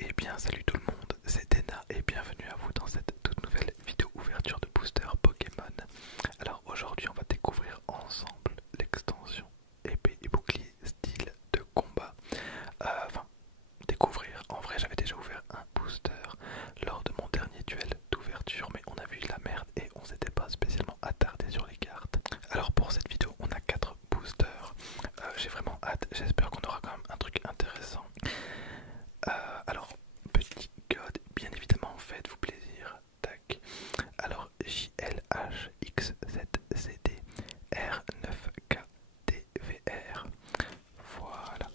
Eh bien salut tout le monde, c'est Dena et bienvenue à vous dans cette toute nouvelle vidéo ouverture de booster Pokémon. Alors aujourd'hui on va découvrir ensemble l'extension épée et bouclier style de combat. Enfin, découvrir, en vrai j'avais déjà ouvert un booster lors de mon dernier duel d'ouverture, mais on a vu de la merde et on s'était pas spécialement attardé sur les cartes. Alors pour cette vidéo on a 4 boosters, j'ai vraiment hâte, j'espère qu'on aura quand même un truc intéressant. Alors, petit code, bien évidemment, faites-vous plaisir. Tac. Alors, JLHX7CD R9KDVR. Voilà.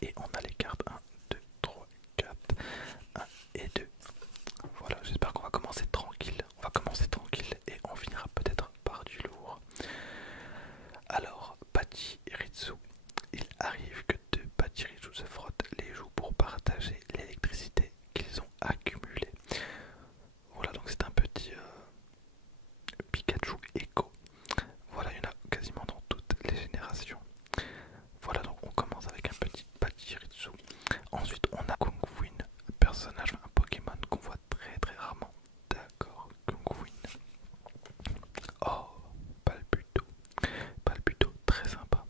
Et on a les cartes 1, 2, 3, 4, 1 et 2. Voilà, j'espère qu'on va commencer tranquille. On va commencer tranquille et on finira peut-être par du lourd. Alors, Pachirisu. Il arrive que deux Pachirisu se frottent les joues pour partager l'électricité qu'ils ont accumulée. Voilà, donc c'est un petit Pikachu Echo. Voilà, il y en a quasiment dans toutes les générations. Voilà, donc on commence avec un petit Pachirisu. Ensuite, on a Kung Fuin, un personnage, un Pokémon qu'on voit très rarement. D'accord, Kung Fuin. Oh, Palputo. Palputo, très sympa.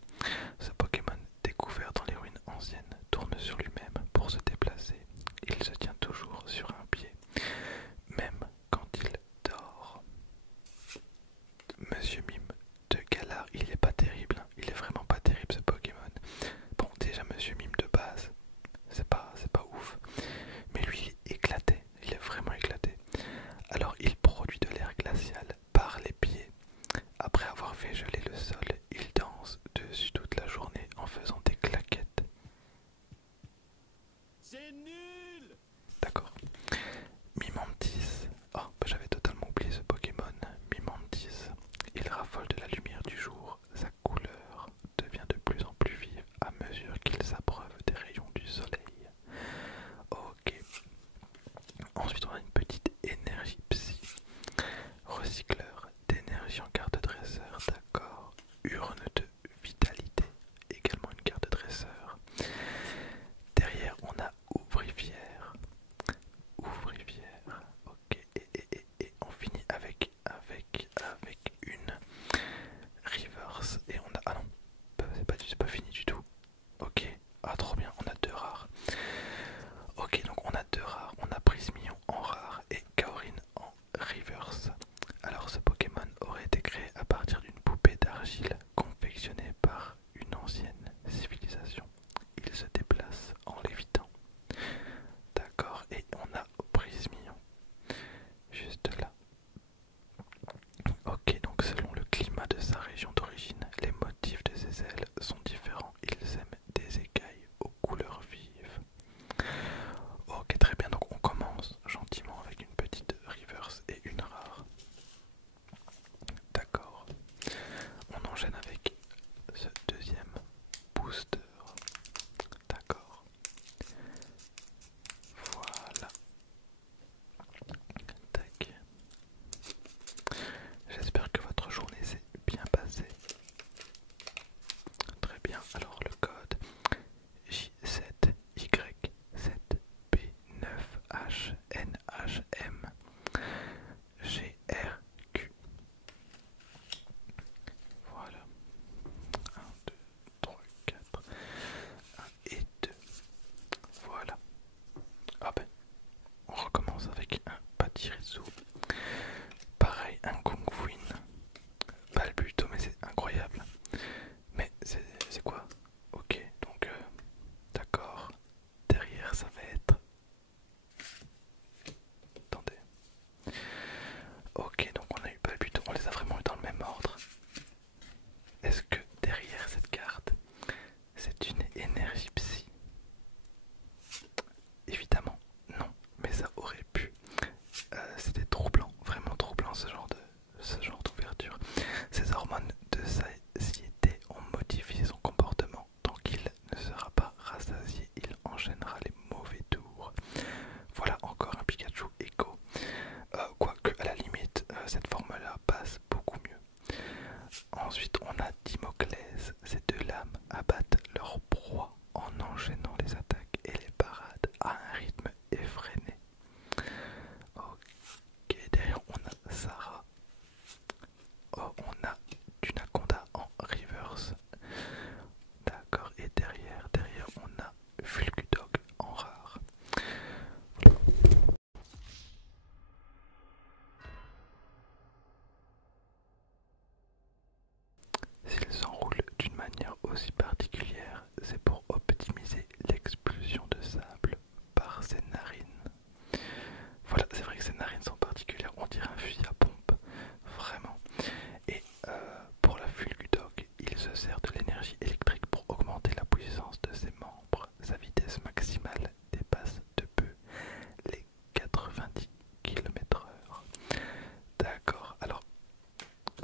Ce Pokémon découvert dans les ruines anciennes tourne sur lui-même pour se déplacer. Il se tient toujours sur un pied, même quand il dort. Monsieur Mime de Galar, il est pas terrible, hein. Il est vraiment pas terrible ce Pokémon. Bon, déjà Monsieur Mime de base, c'est pas ouf. Mais lui, il est éclaté, il est vraiment éclaté. Alors il produit de l'air glacial par les pieds. Après avoir fait geler le sol, il danse dessus toute la journée en faisant des claquettes. C'est nul. D'accord. Mimantis. Oh, bah j'avais totalement oublié ce Pokémon. Mimantis. Il raffole de la lumière du jour. Sa couleur devient de plus en plus vive à mesure qu'il s'abreuve des rayons du soleil. Ok. Ensuite, on a une petite énergie psy. Recycleur d'énergie en carte dresseur, d'accord. Urne de vitalité, également une carte dresseur. Derrière, on a ouvrivière.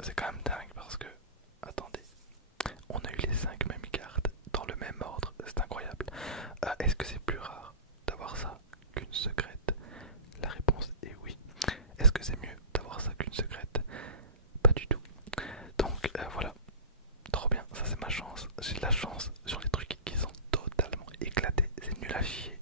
c'est quand même dingue parce que, attendez, on a eu les 5 mêmes cartes dans le même ordre, c'est incroyable. Est-ce que c'est plus rare d'avoir ça qu'une secrète? La réponse est oui. Est-ce que c'est mieux d'avoir ça qu'une secrète? Pas du tout. Donc voilà, trop bien, ça c'est ma chance. J'ai de la chance sur les trucs qui sont totalement éclatés. C'est nul à chier.